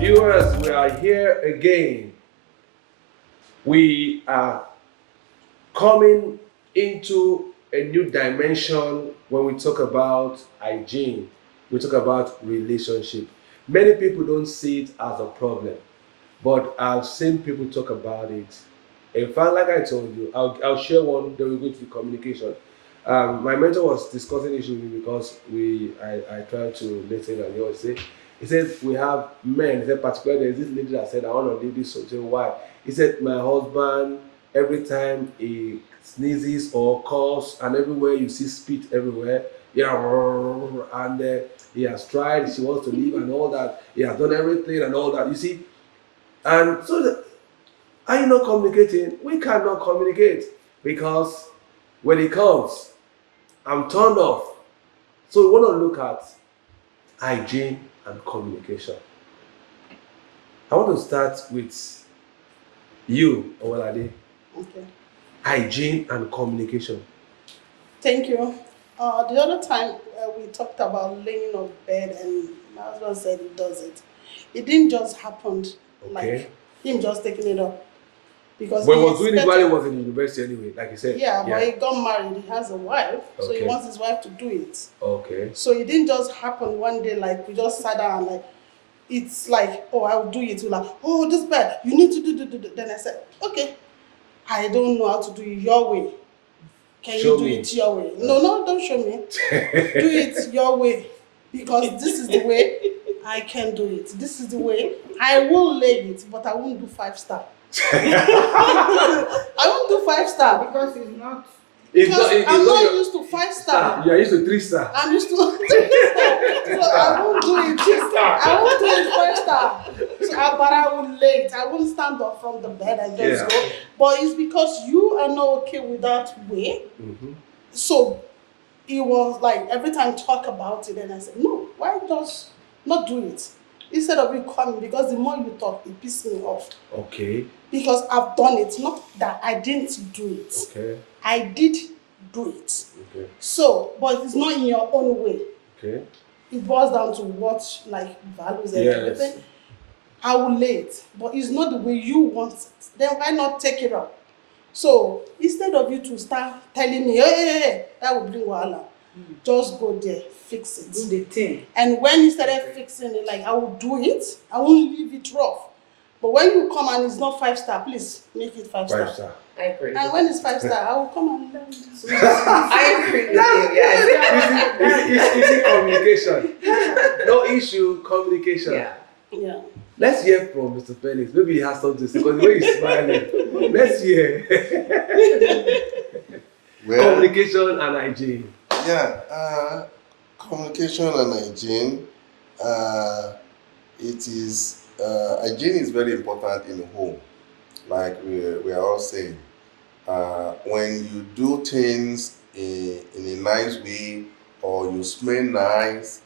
Viewers, we are here again. We are coming into a new dimension when we talk about hygiene. We talk about relationship. Many people don't see it as a problem, but I've seen people talk about it. In fact, like I told you, I'll share one. Then we go to the communication. My mentor was discussing issue with me because I tried to listen, and he said we have men. He said particularly there's this lady that said I want to leave this so. He said why? He said my husband every time he sneezes or coughs and everywhere you see spit everywhere, yeah, and he has tried. She wants to leave and all that. He has done everything and all that. You see, and so are you not communicating? We cannot communicate because when it comes, I'm turned off. So we want to look at hygiene and communication. I want to start with you, Owolade. Okay. Hygiene and communication. Thank you. The other time we talked about laying on bed, and my husband said he does it. It didn't just happen like him just taking it up. Because when he was doing it while he was in university anyway, like he said. Yeah, but he got married, he has a wife, so he wants his wife to do it. Okay. So it didn't just happen one day, like we just sat down and like, it's like, oh, I'll do it. We're like, oh, this bad, you need to do. Then I said, okay, I don't know how to do it your way. Can you do it your way? No, don't show me. Do it your way. Because this is the way I can do it. This is the way I will lay it, but I won't do 5-star. I won't do 5-star because it's not. I'm not used to 5-star. You are used to 3-star. I'm used to 3-star. So I won't do it 3-star. I won't do it 5-star. So but I will lay it. I won't stand up from the bed and just go. But it's because you are not okay with that way. Mm-hmm. So it was like every time talk about it, and I said, no, why just not do it? Instead of you coming, because the more you talk, it pisses me off. Okay. Because I've done it, not that I didn't do it. Okay. I did do it. Okay. So, but it's not in your own way. Okay. It boils down to what, like, values and everything. I will lay it, but it's not the way you want it. Then why not take it up? So, instead of you to start telling me, hey, that will bring wahala. Just go there, fix it. Do the thing. And when you started fixing it, like, I will do it. I won't leave it rough. But when you come and it's not 5-star, please make it 5-star. 5-star. I agree. And when it's 5-star, I will come and learn. I agree with you. Yes. Easy communication. No issue, communication. Yeah. Let's hear from Mr. Felix. Maybe he has something to say because the way he's smiling. Let's hear. Communication and hygiene. Yeah, communication and hygiene. Hygiene is very important in the home, like we are all saying. When you do things in a nice way or you smell nice,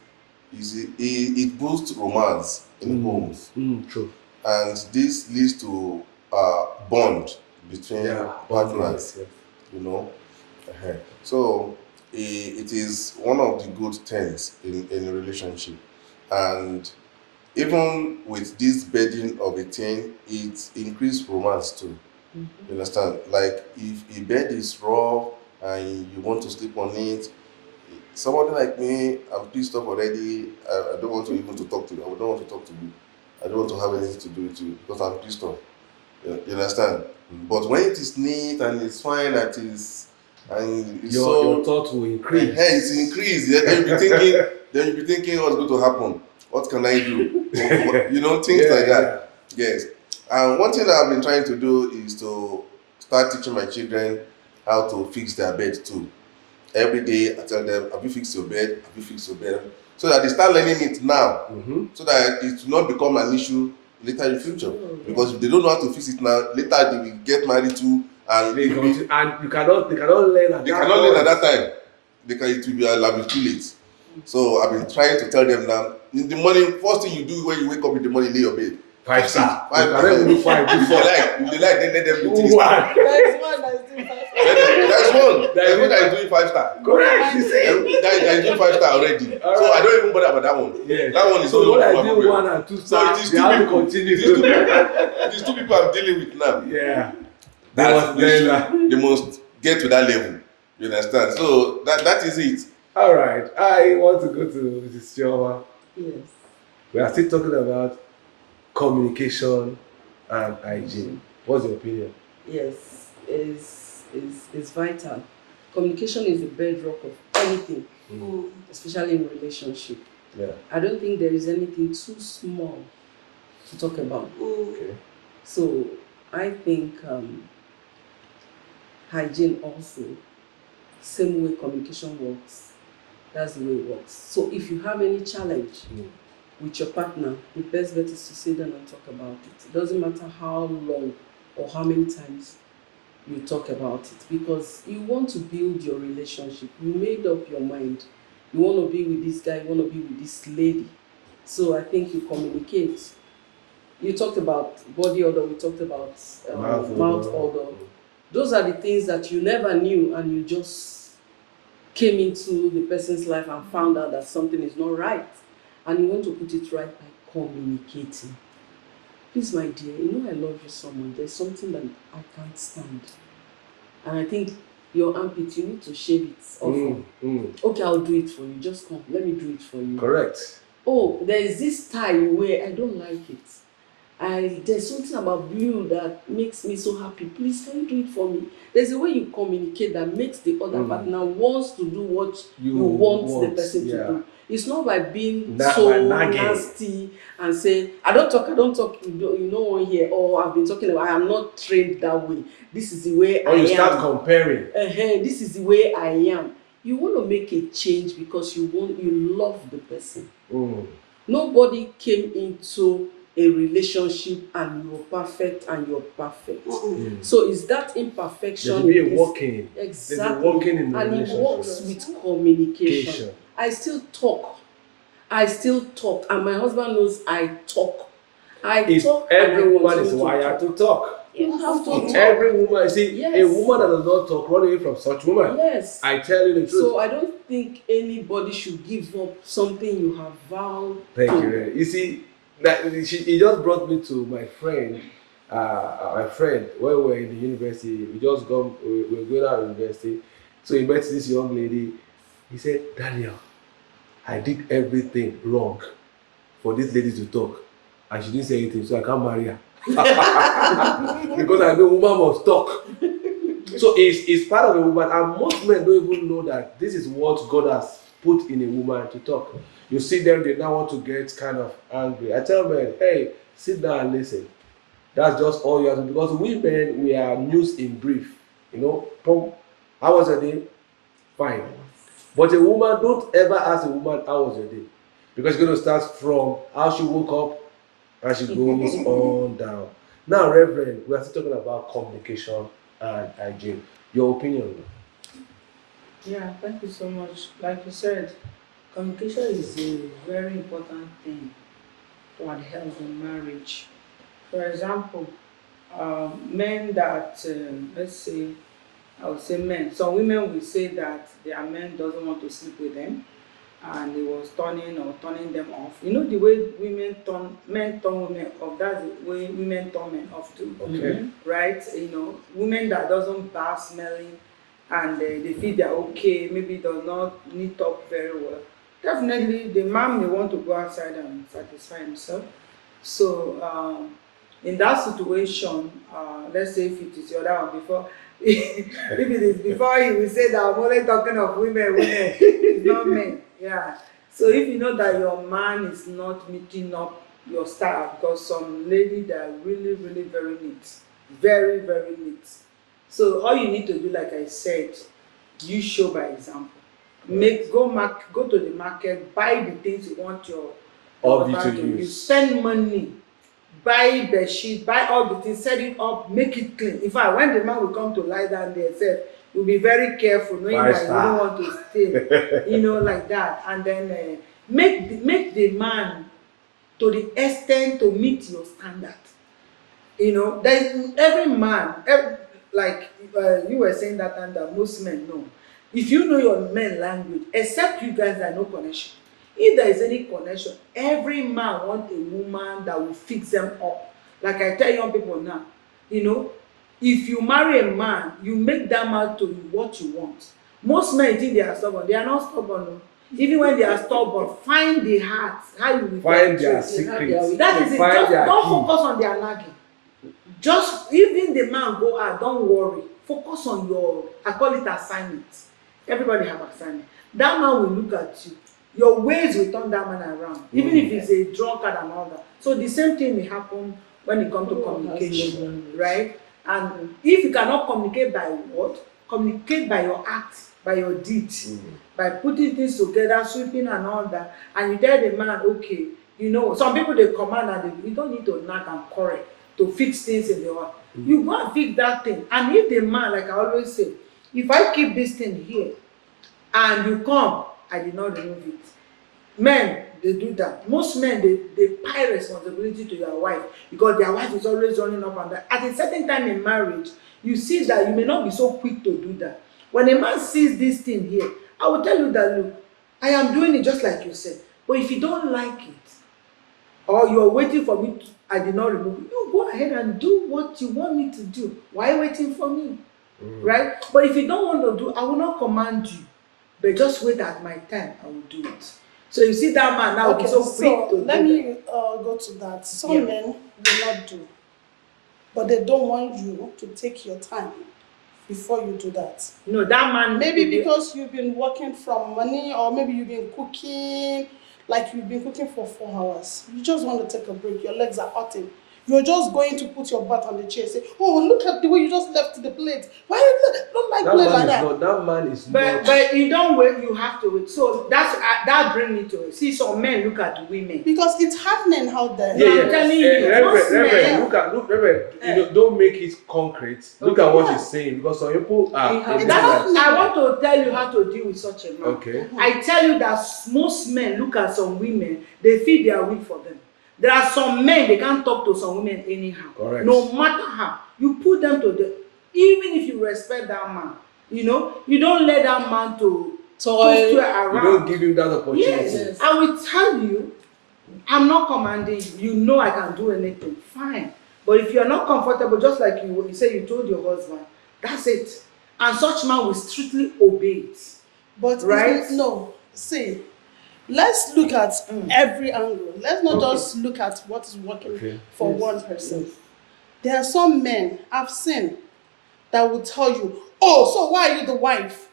it boosts romance in homes. True. And this leads to bond between partners. Yes. You know. So it is one of the good things in a relationship. And even with this burden of a thing, it increases romance too. Mm-hmm. You understand? Like if a bed is raw and you want to sleep on it, somebody like me, I'm pissed off already. I don't want to even to talk to you. I don't want to talk to you. I don't want to have anything to do with you because I'm pissed off. You understand? But when it is neat and it's fine, that is, and it's your thought will increase. Hey, it's increased. Then you'll be thinking what's going to happen. What can I do? You know, things like that. Yes. And one thing that I've been trying to do is to start teaching my children how to fix their bed too. Every day I tell them, have you fixed your bed? Have you fixed your bed? So that they start learning it now. Mm-hmm. So that it will not become an issue later in the future. Mm-hmm. Because if they don't know how to fix it now, later they will get married too. And they cannot learn at that time. It will be a little too late. So I've been trying to tell them now, in the morning, first thing you do when you wake up in the morning, lay your bed. 5 star. Five. I don't even do 5, do 4. They let them do Do 3 star. one. There's one that's doing 5 There's one. There's one That that is doing 5 star. Correct, you see? That is doing 5 star already. All So right. I don't even bother about that one. Yes. That one is so no what longer I my do problem. 1 and 2 So stars, it is they two have to people. continue. It is 2 people I'm dealing with now. Yeah. That They they must get to that level. You understand? So that is it. All right. I want to go to Mrs. Chioma. Yes. We are still talking about communication and hygiene. What's your opinion? Yes, is vital. Communication is the bedrock of anything, especially in relationship. Yeah. I don't think there is anything too small to talk about. Okay. So I think hygiene also, same way communication works, that's the way it works. So if you have any challenge with your partner, the best bet is to sit down and talk about it. It doesn't matter how long or how many times you talk about it, because you want to build your relationship. You made up your mind. You want to be with this guy, you want to be with this lady. So I think you communicate. You talked about body odor, we talked about mouth odor. Those are the things that you never knew, and you just came into the person's life and found out that something is not right. And you want to put it right by communicating. Please, my dear, you know I love you so much. There's something that I can't stand. And I think your armpit, you need to shave it off. Okay, I'll do it for you. Just come. Let me do it for you. Correct. Oh, there is this tie you wear. I don't like it. There's something about blue that makes me so happy. Please, can you do it for me? There's a way you communicate that makes the other partner wants to do what you want the person to do. It's not by being so nasty and say, I don't talk, you know one here, or I've been talking about, I am not trained that way. This is the way I am. Or you start comparing. This is the way I am. You want to make a change because you love the person. Nobody came into a relationship and you're perfect and you're perfect. So is that imperfection? There's a working. Exactly. There's a working in the and relationship. it works with communication. I still talk, and my husband knows I talk. Every woman is wired to talk. You have to talk. Every woman, see, a woman that does not talk, run away from such woman. Yes. I tell you the truth. So I don't think anybody should give up something you have vowed. Thank you. You see, he just brought me to my friend. When we were in the university, we were going out of university. So he met this young lady. He said, Daniel, I did everything wrong for this lady to talk, and she didn't say anything, so I can't marry her. Because I know woman must talk. So it's part of a woman, and most men don't even know that this is what God has put in a woman to talk. You see them, they now want to get kind of angry. I tell men, hey, sit down and listen. That's just all you have to do. Because we men, we are news in brief. You know, how was your day? Fine. But a woman, don't ever ask a woman, how was your day? Because you're going to start from how she woke up and she goes on down. Now, Reverend, we are still talking about communication and hygiene. Your opinion? Yeah, thank you so much. Like you said, communication is a very important thing to our health in marriage. For example, men that, let's say, I would say men. Some women will say that their man doesn't want to sleep with them, and he was turning them off. You know the way men turn women off. That's the way women turn men off too. Okay. Right? You know, women that doesn't bath smelling, and they feel they're okay. Maybe does not knit up very well. Definitely, the man may want to go outside and satisfy himself. So in that situation, let's say if it is the other one before. If it is before he will say that I'm only talking of women, it's not men. Yeah. So if you know that your man is not meeting up your style, because some ladies that are really, really very neat, very, very neat. So all you need to do, like I said, you show by example. Go to the market, buy the things you want your husband to use. Spend money. Buy the sheet, buy all the things, set it up, make it clean. In fact, when the man will come to lie down there, you'll be very careful, knowing that you don't want to stay, like that. And then make the man to the extent to meet your standard. You know, there is every man, like you were saying that time that most men know. If you know your men language, except you guys, there are no connection. If there is any connection, every man want a woman that will fix them up. Like I tell young people now, you know, if you marry a man, you make that man to you what you want. Most men think they are stubborn. They are not stubborn. No. Even when they are stubborn, find the heart. How you will Find their They have secrets. their that is it. Find Just their don't key. focus on their nagging. Just even the man go out, don't worry. Focus on your, I call it assignment. Everybody have assignment. That man will look at you. Your ways will turn that man around. Even if he's a drunkard and all that. So the same thing will happen when it comes to communication, right? And if you cannot communicate by word, communicate by your act, by your deeds, by putting things together, sweeping and all that. And you tell the man, okay, you know, some people they command and you don't need to nag and correct to fix things in the world. You go and fix that thing. And if the man, like I always say, if I keep this thing here and you come, I did not remove it. Men, they do that. Most men, they pile responsibility to their wife because their wife is always running up and down. At a certain time in marriage, you see that you may not be so quick to do that. When a man sees this thing here, I will tell you that, look, I am doing it just like you said. But if you don't like it, or you are waiting for me to, I did not remove it, you go ahead and do what you want me to do. Why waiting for me? Right? But if you don't want to do, I will not command you. But just wait at my time, I will do it. So you see that man now Okay, is so quick to let do me go to that. Some men will not do, but they don't want you to take your time before you do that. that. No, that man Maybe because you've been working from money, or maybe you've been cooking, like you've been cooking for 4 hours. You just want to take a break. Your legs are hurting. You're just going to put your butt on the chair. Say, oh, look at the way you just left the plate. Why you don't like plate like that? That man is But not. but you don't wait. You have to wait. So that brings me to it. See, some men look at the women. Because it's happening out there. Yeah, I'm telling you, most Reverend, men- look, Reverend, you know, don't make it concrete. Look at what he's saying, because some people are. It's I want to tell you how to deal with such a man. Okay. I tell you that most men look at some women, they feel they are weak for them. There are some men, they can't talk to some women anyhow. Correct. No matter how. You put them to the, even if you respect that man, you know, you don't let that man to Toy. You around. don't give him that opportunity. Yes, I will tell you, I'm not commanding you. You know I can do anything. Fine. But if you're not comfortable, just like you say you told your husband, that's it. And such man will strictly obey it. But right? No, see, let's look at every angle. Let's not just look at what is working for one person. There are some men I've seen that will tell you, oh, so why are you the wife?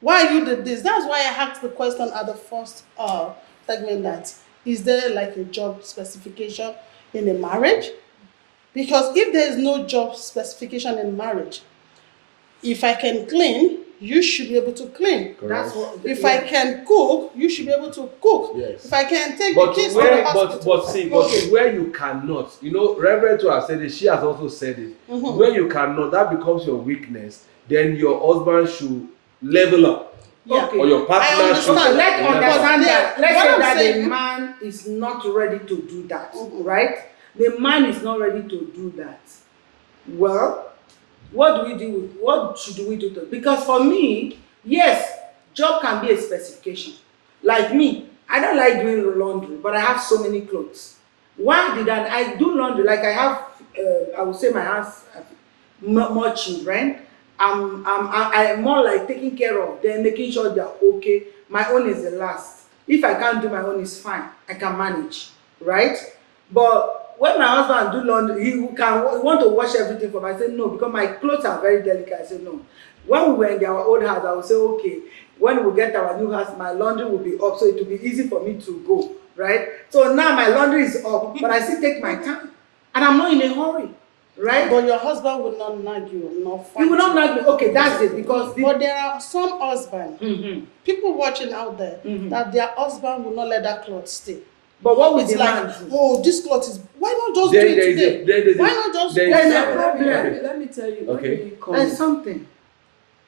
Why are you the this? That's why I asked the question at the first segment, that is there like a job specification in a marriage? Because if there is no job specification in marriage, if I can clean, you should be able to clean. Correct. That's what. If I can cook, you should be able to cook. Yes. If I can take But the kids to the where, hospital. but where you cannot, you know, Reverend too has said it, she has also said it. Where you cannot, that becomes your weakness. Then your husband should level up. Yeah. Or your partner I should. understand. Let's understand that. Let's What say I'm that saying- the man is not ready to do that, right? The man is not ready to do that. Well, what do we do? What should we do? Because for me, yes, job can be a specification. Like me, I don't like doing laundry, but I have so many clothes. Why did I do laundry? Like I have, I would say my house, more children. I'm more like taking care of them, making sure they're okay. My own is the last. If I can't do my own, it's fine. I can manage, right? But when my husband do laundry, he want to wash everything for me. I say no, because my clothes are very delicate. I say no. When we were in our old house, I would say okay. When we get our new house, my laundry will be up, so it will be easy for me to go, right? So now my laundry is up, but I still take my time, and I'm not in a hurry. Right? But your husband will not nag you, not fight He will not you. nag me. Okay, that's it. Because But there are some husbands, people watching out there, that their husband will not let that cloth stay. But what will It's the like, man do? oh, this cloth is, why not just do it today? Why not just do There's a it? problem. Let me tell you, Okay. when we come, There's something.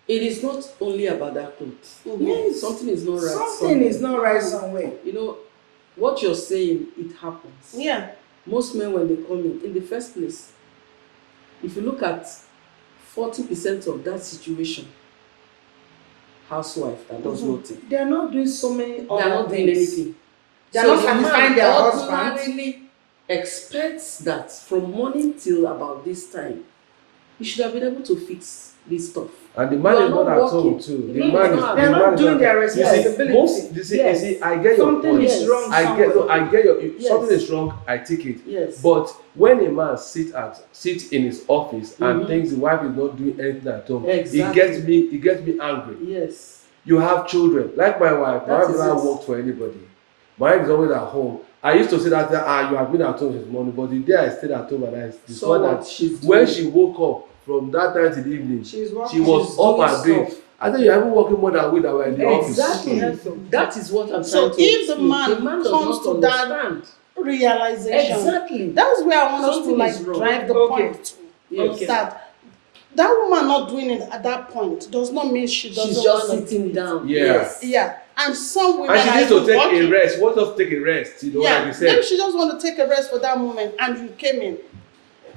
it is not only about that clothes. Yes. Something is not right. Something is not right somewhere. You know, what you're saying, it happens. Yeah. Most men, when they come in the first place, if you look at 40% of that situation, housewife that does nothing. They are not doing so many They are other not doing things. anything. They are So not the satisfying man their husband. ordinarily expects that from morning till about this time, you should have been able to fix this stuff. And the You man are is not at home working. too. The The man man is is not They are the not man is doing their You see, responsibility. most you see, I get your Something point. is wrong I get somewhere. I get your Yes. something is wrong, I take it. Yes. But when a man sits in his office and Mhm. thinks the wife is not doing anything at home, Exactly. it gets me angry. Yes. You have children, like my wife. My That wife is never it. worked for anybody. My wife is always at home. I used to say that you have been at home since morning, but the day I stayed at home and I So discovered what she's that when doing. she woke up from that time to the evening, She's working. she was She's up doing and doing. stuff. I think you're even working more than we that were in the office. Exactly. Yes, sir. That is what I'm So trying to if the explain. man does comes not to that understand. realization, Exactly. that's where I want us to Something like is wrong. drive the Okay. point to. Yes. Okay. That woman not doing it at that point does not mean she doesn't She's just want to sitting do it. down. Yeah. Yes. Yeah, and some women And she are needs to even take working. a rest. What does take a rest? You know, Yeah, like you maybe said. she just want to take a rest for that moment, and you came in,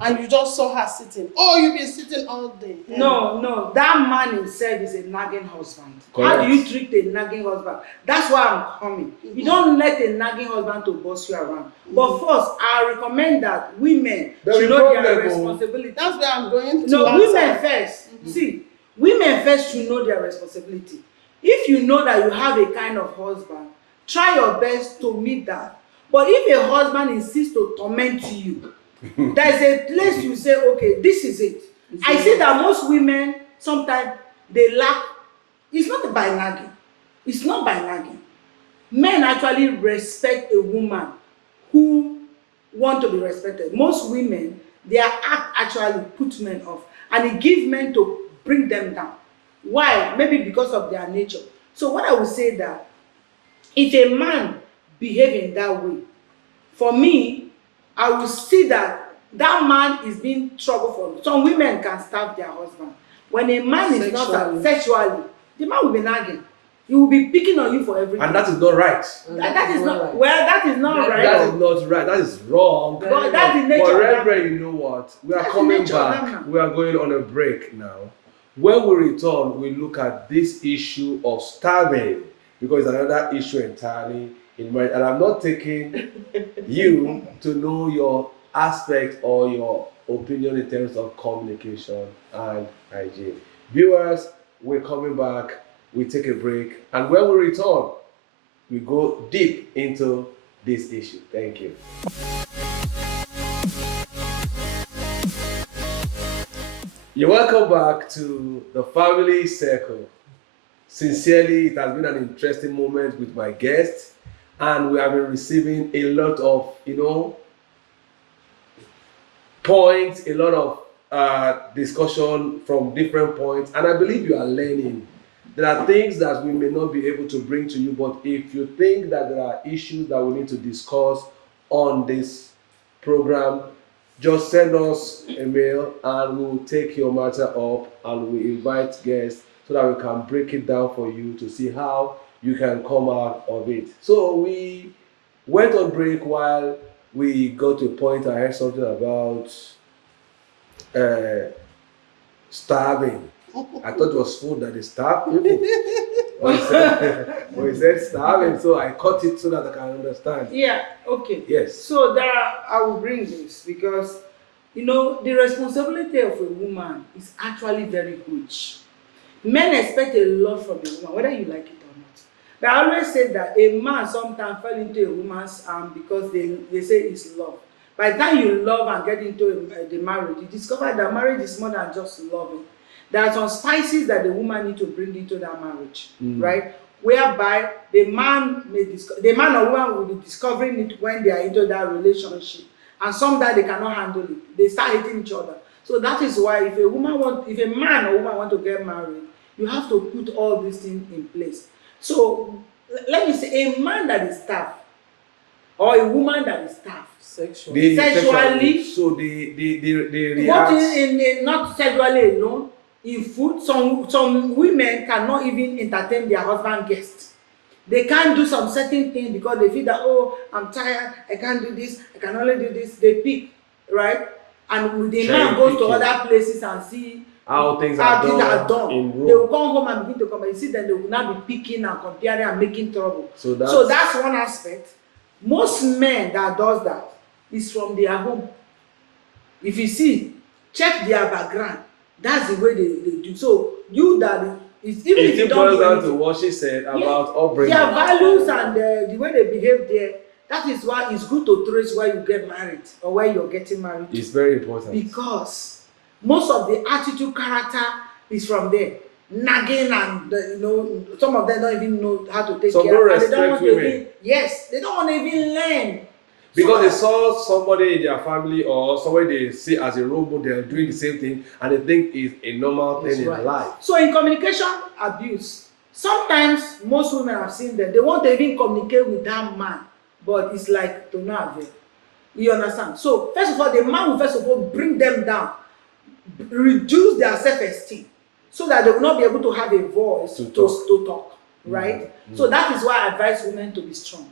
and you just saw her sitting. Oh, you've been sitting all day. No, that man himself is a nagging husband. How Correct. do you treat a nagging husband? That's why I'm coming. You don't let a nagging husband to boss you around. But first, I recommend that women There's should a know their problem, oh. responsibility. That's where I'm going to. No, answer. women first. See, women first should know their responsibility. If you know that you have a kind of husband, try your best to meet that. But if a husband insists to torment you, there's a place you say, okay, this is it. I see that most women sometimes they lack. It's not by nagging. It's not by nagging. Men actually respect a woman who want to be respected. Most women, their act actually puts men off, and it gives men to bring them down. Why? Maybe because of their nature. So what I would say that if a man behave in that way, for me, I will see that that man is being trouble for them. Some women can starve their husband. When a man is not sexually, the man will be nagging. He will be picking on you for everything. And that is not right. That is not right. well. That is not right. That is not right. That is wrong. But that's the nature But of that. Reverend, you know what? We are That's the coming nature of that back. man. We are going on a break now. When we return, we look at this issue of starving, because it's another issue entirely in marriage. And I'm not taking you to know your aspect or your opinion in terms of communication and hygiene. Viewers, we're coming back. We take a break. And when we return, we go deep into this issue. Thank you. You're welcome back to the family circle. Sincerely, it has been an interesting moment with my guests, and we have been receiving a lot of, points, a lot of discussion from different points, and I believe you are learning. There are things that we may not be able to bring to you, but if you think that there are issues that we need to discuss on this program, just send us a mail and we will take your matter up and we invite guests so that we can break it down for you to see how you can come out of it. So we went on break while we got to a point. I heard something about starving. I thought it was food that they starve people. But he said starving, so I cut it so that I can understand. Yeah, okay. Yes. So I will bring this because, the responsibility of a woman is actually very huge. Men expect a lot from a woman, whether you like it or not. But I always say that a man sometimes fell into a woman's arm because they say it's love. By the time you love and get into the marriage, you discover that marriage is more than just loving. There are some spices that the woman need to bring into that marriage, right? Whereby the man or woman will be discovering it when they are into that relationship, and sometimes they cannot handle it. They start hating each other. So that is why if a man or woman want to get married, you have to put all these things in place. So let me say, a man that is tough or a woman that is tough Sexually. Sexually, so they what react. in not sexually alone, in food, some women cannot even entertain their husband guests. They can't do some certain things because they feel that, oh, I'm tired, I can't do this, I can only do this. They pick, right? And the man goes to other places and see how things how are things are done done. in They will Rome. come home and begin to come and see that they will now be picking and comparing and making trouble. So So that's that's one aspect. Most men that does that is from their home. If you see, check their background. That's the way they do. So you that is even if you it don't boils do down to anything, what she said yeah, about upbringing. their values and the way they behave there. That is why it's good to trace where you get married or where you're getting married. It's very important. Because most of the attitude character is from there. Nagging and some of them don't even know how to take Some care. don't And they don't respect want to women. even, yes, they don't want to even learn. Because they So saw somebody in their family or somebody they see as a role model doing the same thing and they think is a normal That's thing right. in life. So in communication abuse, sometimes most women have seen them, they want to even communicate with that man, but it's like to no avail. You understand? So first of all, the man will first of all bring them down, reduce their self-esteem, so that they will not be able to have a voice to talk, right? So that is why I advise women to be strong.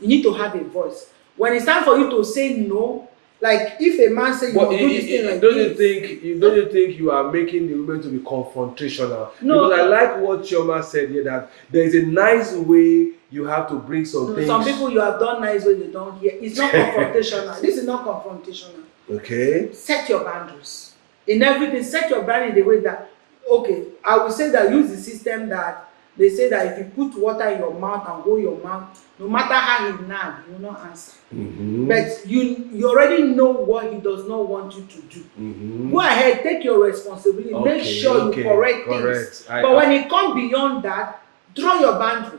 You need to have a voice. When it's time for you to say no, like if a man says you But must do this thing like don't this, you think you are making the women to be confrontational? No. Because I like what Chioma said here, that there is a nice way you have to bring some things. some people you have done nice when they don't hear. It's not confrontational. This is not confrontational. Okay. Set your boundaries. In everything, set your boundary in the way that, okay, I will say that use the system that they say that if you put water in your mouth and hold your mouth, no matter how he nag, he will not answer. But you already know what he does not want you to do. Go ahead, take your responsibility. Make sure you correct things. But when it comes beyond that, draw your boundary.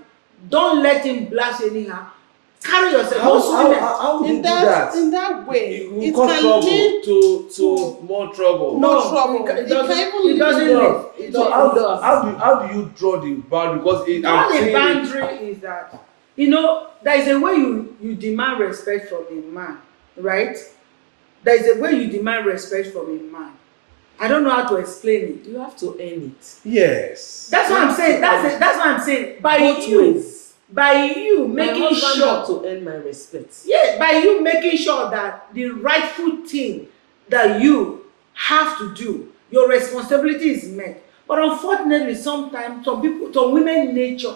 Don't let him blast anyhow. Carry yourself. How do you do that? In that way, It will it cause can trouble lead to more trouble. more trouble. It doesn't It lead. So how do you draw the boundary? Because Draw the boundary is that, there is a way you demand respect from a man, right? There is a way you demand respect from a man. I don't know how to explain it. You have to earn it. Yes. That's what I'm saying. That's what I'm saying. Both ways. By you My making husband sure, have to earn my respect. yeah, by you making sure that the rightful thing that you have to do, your responsibility is met. But unfortunately, sometimes some women nature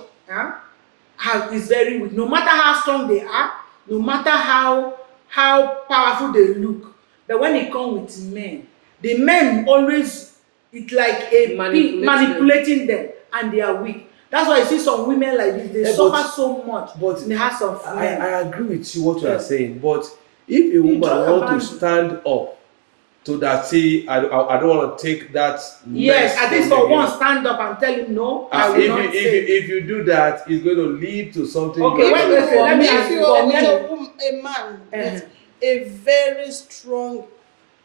is very weak. No matter how strong they are, no matter how powerful they look, but when it comes with men, the men always, it's like a manipulating them, and they are weak. That's why you see some women like this, they suffer so much in the hands of men. I agree with you what you are saying, but if a woman wants to stand up to that, say I don't want to take that. Yes, at least for one, stand up and tell him no. If you do that, it's going to lead to something. Okay, let me ask you. A man with a very strong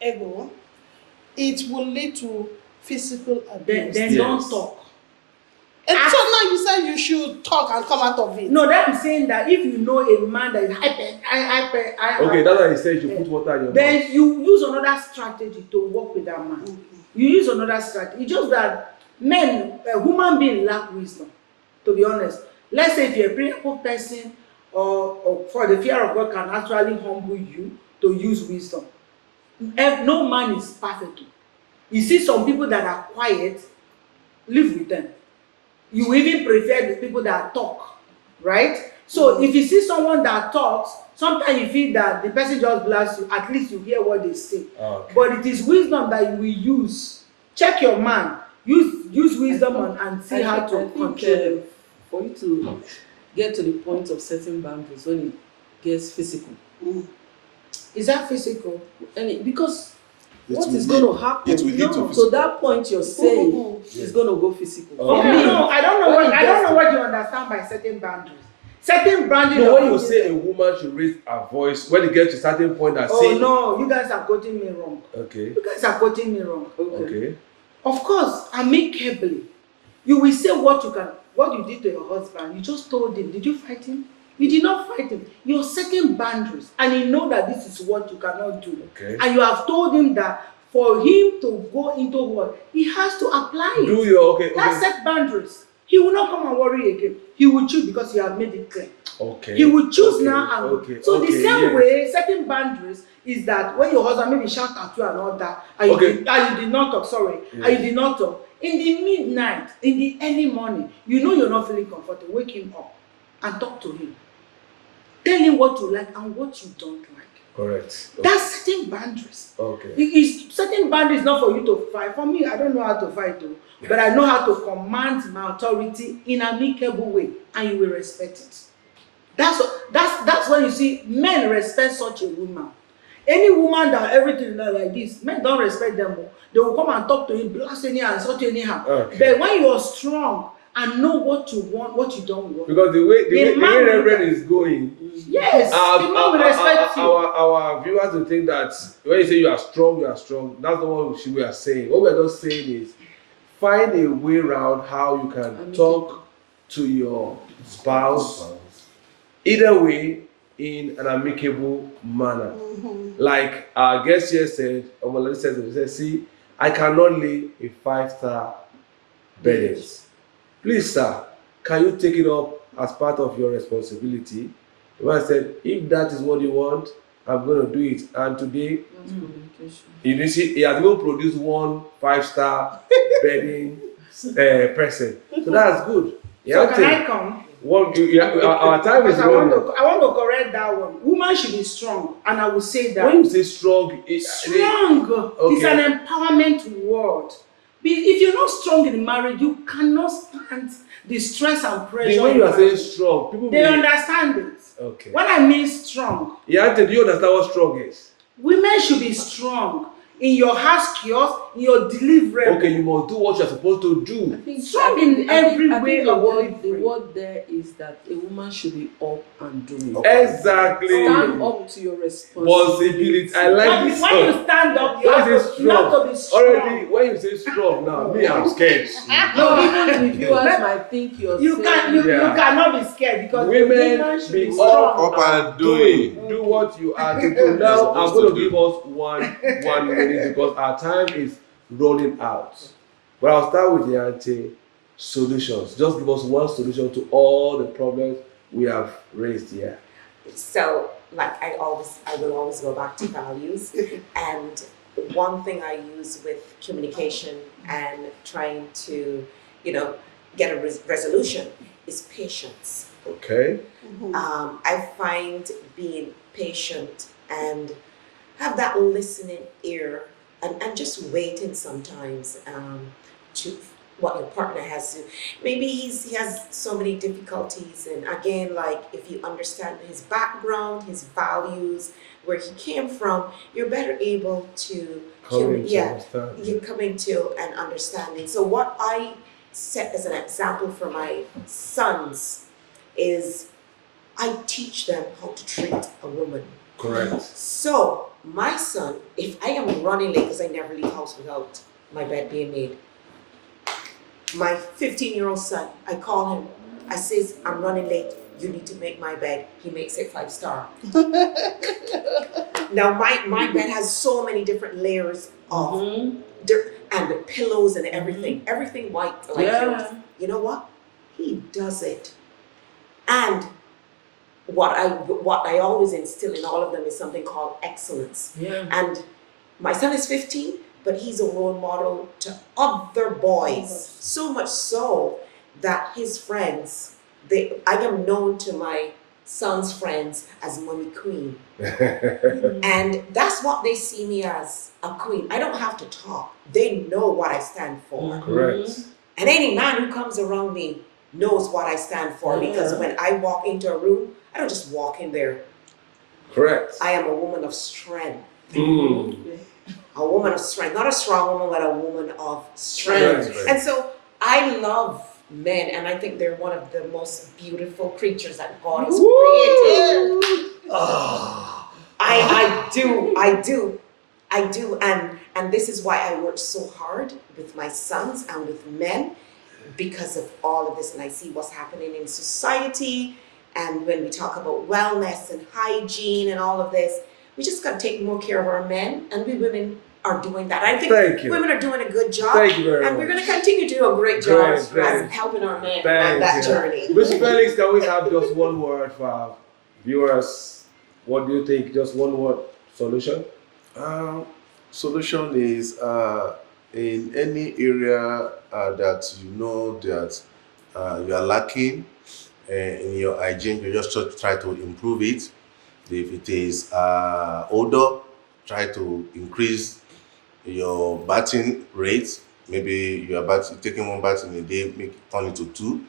ego, it will lead to physical abuse. Then don't talk. And so now you say you should talk and come out of it. No, then I'm saying that if you know a man that is hyper, okay, that's why he said you put water in your then mouth. you use another strategy to work with that man. You use another strategy. It's just that human being lack wisdom, to be honest. Let's say if you're a prayerful person or for the fear of God can actually humble you to use wisdom. No man is perfect. You see some people that are quiet, live with them. You even prefer the people that talk, right? So if you see someone that talks, sometimes you feel that the person just blasts you, at least you hear what they say. Okay. But it is wisdom that you will use. Check your man. Use wisdom and see how to control them. For you to get to the point of setting boundaries when it gets physical. Is that physical? Because what is going to happen? So that point you're saying is going to go physical. Okay, no, I don't know what you understand by setting boundaries. Setting boundaries. No, when you say a woman should raise her voice, when it gets to a certain point, no, you guys are quoting me wrong. Okay. You guys are quoting me wrong. Okay. Of course, amicably, you will say what you did to your husband. You just told him. Did you fight him? You did not fight him. You're setting boundaries, and you know that this is what you cannot do. Okay. And you have told him that for him to go into what he has to apply it. That's set boundaries. he will not come and worry again. He will choose because you have made it clear. Okay. He will choose Okay, now and okay, so okay, the same yes. way, setting boundaries is that when your husband maybe shout at you and all that, and, Okay. you did not talk, sorry, Yes. and you did not talk. In the midnight, in the early morning, you know you're not feeling comfortable, wake him up and talk to him. Tell him what you like and what you don't like. Correct. Okay. That's setting boundaries. Okay. Setting boundaries not for you to fight. For me, I don't know how to fight though, but I know how to command my authority in an amicable way, and you will respect it. That's when you see men respect such a woman. Any woman that everything like this, men don't respect them more. They will come and talk to you, blast anyhow and sort anyhow. Okay. But when you are strong and know what you want, what you don't want. Because the way man Reverend is going, yes, the man will respect you. our viewers will think that when you say you are strong, that's not what we are saying. What we are just saying is find a way around how you can talk to your spouse either way in an amicable manner. Like our guest here said, see, I cannot lay a 5-star bedding. Please, sir, can you take it up as part of your responsibility? The man said, if that is what you want, I'm going to do it. And today, you see, he has even produced one 5-star bedding person. So that's good. So can I come? Our time is running. I want to correct that one. Woman should be strong, and I will say that. When you say strong, strong is an empowerment word. If you're not strong in marriage, you cannot stand the stress and pressure. The way you are saying strong, people they understand it. Okay. When I mean strong, do you understand what strong is? Women should be strong in your house kiosk, in your delivery. Okay, you must do what you're supposed to do. Strong in every way the of word, delivery. the word there is that a woman should be up and doing. Exactly. Stand up to your responsibility. I like this when you stand up, you have to be strong. Already, when you say strong now, me, I'm scared. No, even the viewers might think you cannot be scared because women should be up and doing. Do what you are to do. Now, I'm going to give us one minute because our time is rolling out. But I'll start with the solutions. Just give us one solution to all the problems we have raised here. So, like I will always go back to values. And one thing I use with communication and trying to, get a resolution is patience. Okay. I find being patient and have that listening ear and just waiting sometimes to what your partner has to. Maybe he has so many difficulties, and again, like if you understand his background, his values, where he came from, you're better able to you're coming to an understanding. So what I set as an example for my sons is I teach them how to treat a woman. Correct. So my son, if I am running late because I never leave house without my bed being made, my 15-year-old son, I call him, I says, I'm running late, you need to make my bed. He makes it 5-star. Now my bed has so many different layers of and the pillows and everything white like yours. You know what? He does it. And what I always instill in all of them is something called excellence. Yeah. And my son is 15, but he's a role model to other boys. So much so that his friends, I am known to my son's friends as Mommy Queen. And that's what they see me as, a queen. I don't have to talk. They know what I stand for. Correct. And any man who comes around me knows what I stand for, because when I walk into a room, I don't just walk in there. Correct. I am a woman of strength. Mm. A woman of strength. Not a strong woman, but a woman of strength. Right. And so I love men, and I think they're one of the most beautiful creatures that God has created. I do. And this is why I work so hard with my sons and with men, because of all of this. And I see what's happening in society. And when we talk about wellness and hygiene and all of this, we just got to take more care of our men, and we women are doing that. I think Thank you. women are doing a good job. Thank you very and much. we're going to continue to do a great job Great. as helping our men on Thank that you. journey. Mr. Felix, can we have just one word for our viewers? What do you think? Just one word solution? Um, Solution is in any area that you know that you are lacking in your hygiene, you just try to improve it. If it is odor, try to increase your bathing rate. Maybe you are taking one bath in a day, make it turn it to two.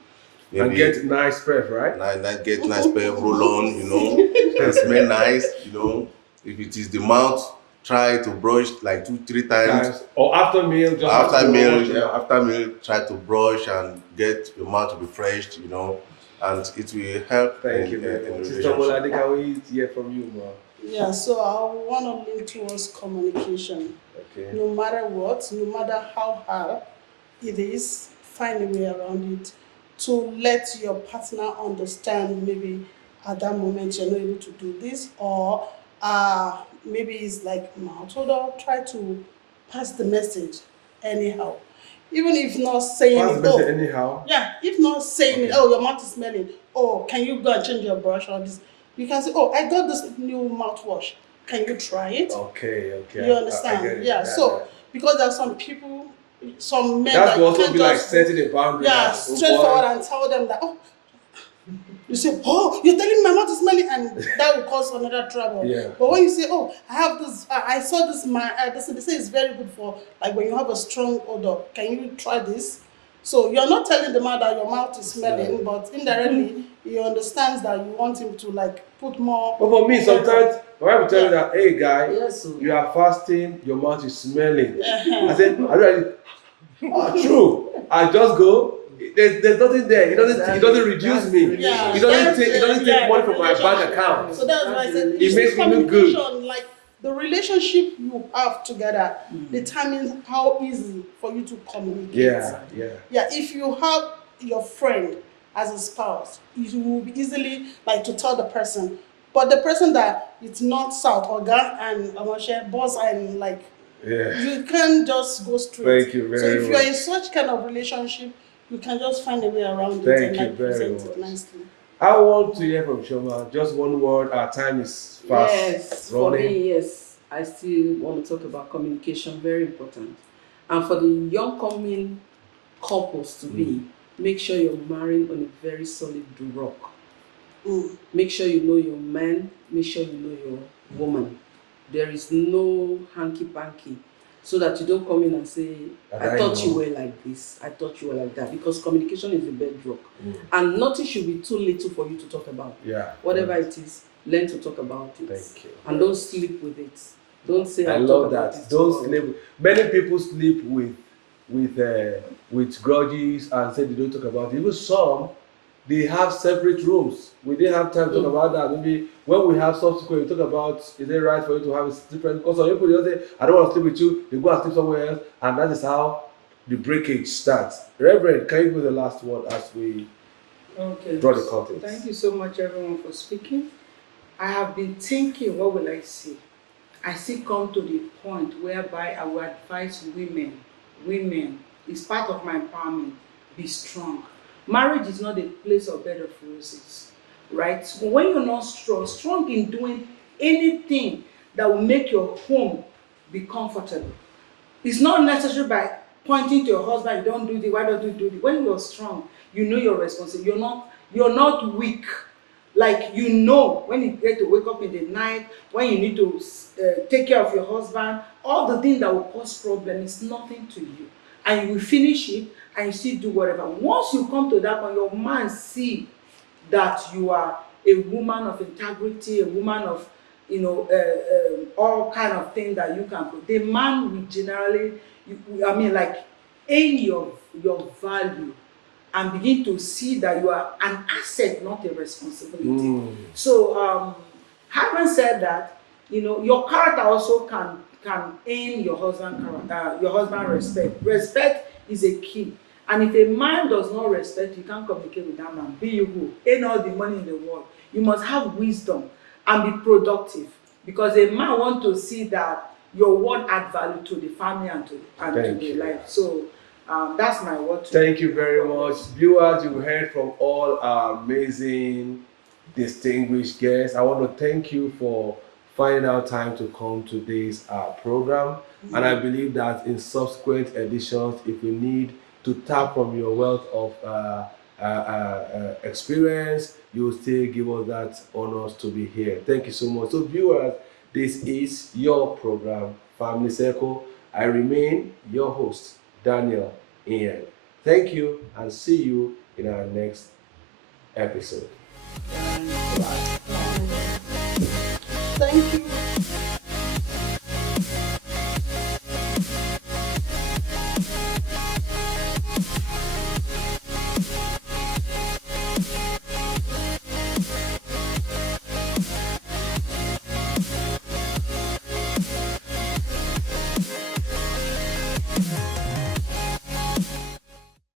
Maybe And get nice breath, right? get nice pair roll on, and smell nice, If it is the mouth, try to brush like 2-3 times. Or after meal, just After wash meal, your mouth. after meal, try to brush and get your mouth refreshed, and it will help Thank you in very much. Sister relationship. Molade, can we hear from you, ma? Yeah, so I want to lean towards communication. Okay. No matter what, no matter how hard it is, find a way around it to let your partner understand maybe at that moment you're not able to do this, or maybe it's like mouth odor, try to pass the message anyhow. Even if not saying Pass it, the message anyhow. yeah, if not saying it, Okay. oh, your mouth is smelling. Oh, can you go and change your brush or this? You can say, oh, I got this new mouthwash. Can you try it? Okay. You I understand? get it. Yeah. So because there are some people, some men That that will you also can't be like just setting a boundary. yeah like, oh, straightforward boy. and tell them that you say, oh, you're telling me my mouth is smelling, and that will cause another trouble. Yeah. But when you say, oh, I have this, I saw this, they say it's very good for, like when you have a strong odor, can you try this? So you're not telling the man that your mouth is smelling, but indirectly he understands that you want him to like put more. But for me, sometimes my wife will tell me Yeah. that, hey guy, Yes, so you are fasting, your mouth is smelling. Uh-huh. I said, are you ready? True. I just go. There's nothing there. It doesn't reduce me. Yeah, It doesn't take money from my bank relationship. account. So that's why I said It makes me look good. communication, like the relationship you have together determines how easy for you to communicate. Yeah. Yeah, if you have your friend as a spouse, you will be easily like to tell the person. But the person that it's not South or and Amoshe, boss and like Yeah. you can't just go straight. Thank you So very if you're in much. such kind of relationship, you can just find a way around it Thank and you like very present much. it nicely. I want to hear from Shoma. Just one word. Our time is fast Yes, for running. me, yes. I still want to talk about communication, very important. And for the young coming couples to be, make sure you're marrying on a very solid rock. Make sure you know your man, make sure you know your woman. There is no hanky-panky, so that you don't come in and say, I thought you were like this, I thought you were like that, because communication is the bedrock. And nothing should be too little for you to talk about. Yeah. Whatever it is, learn to talk about it. Thank you. And don't sleep with it. Don't say I I'll love talk about that. it Don't tomorrow. sleep. Many people sleep with grudges and say they don't talk about it. Even some, they have separate rooms. We didn't have time to talk about that. Maybe when we have subsequent, we talk about is it right for you to have a different? Because some people just say I don't want to sleep with you. They go and sleep somewhere else, and that is how the breakage starts. Reverend, can you give the last word as we Okay. draw the curtains? Thank you so much, everyone, for speaking. I have been thinking, what will I say? I still come to the point whereby I will advise women, it's part of my empowerment, be strong. Marriage is not a place of bed of roses, right? So when you're not strong in doing anything that will make your home be comfortable. It's not necessary by pointing to your husband, don't do this, why don't you do this? When you're strong, you know you're responsible. You're not weak. Like you know when you get to wake up in the night, when you need to take care of your husband, all the things that will cause problem is nothing to you. And you will finish it and you still do whatever. Once you come to that point, your man see that you are a woman of integrity, a woman of all kind of things that you can do. The man will generally, aim your value and begin to see that you are an asset, not a responsibility. So, having said that, your character also can earn your husband respect. Respect is a key. And if a man does not respect, you can't communicate with that man. Be you who, earn all the money in the world. You must have wisdom and be productive. Because a man wants to see that your word add value to the family and to Thank the you. life. So that's my word to Thank you very much. Viewers, you heard from all our amazing, distinguished guests. I want to thank you for finding out time to come to this program. And I believe that in subsequent editions, if we need to tap from your wealth of experience, you will still give us that honors to be here. Thank you so much. So, viewers, this is your program, Family Circle. I remain your host, Daniel Inyang. Thank you and see you in our next episode. Thank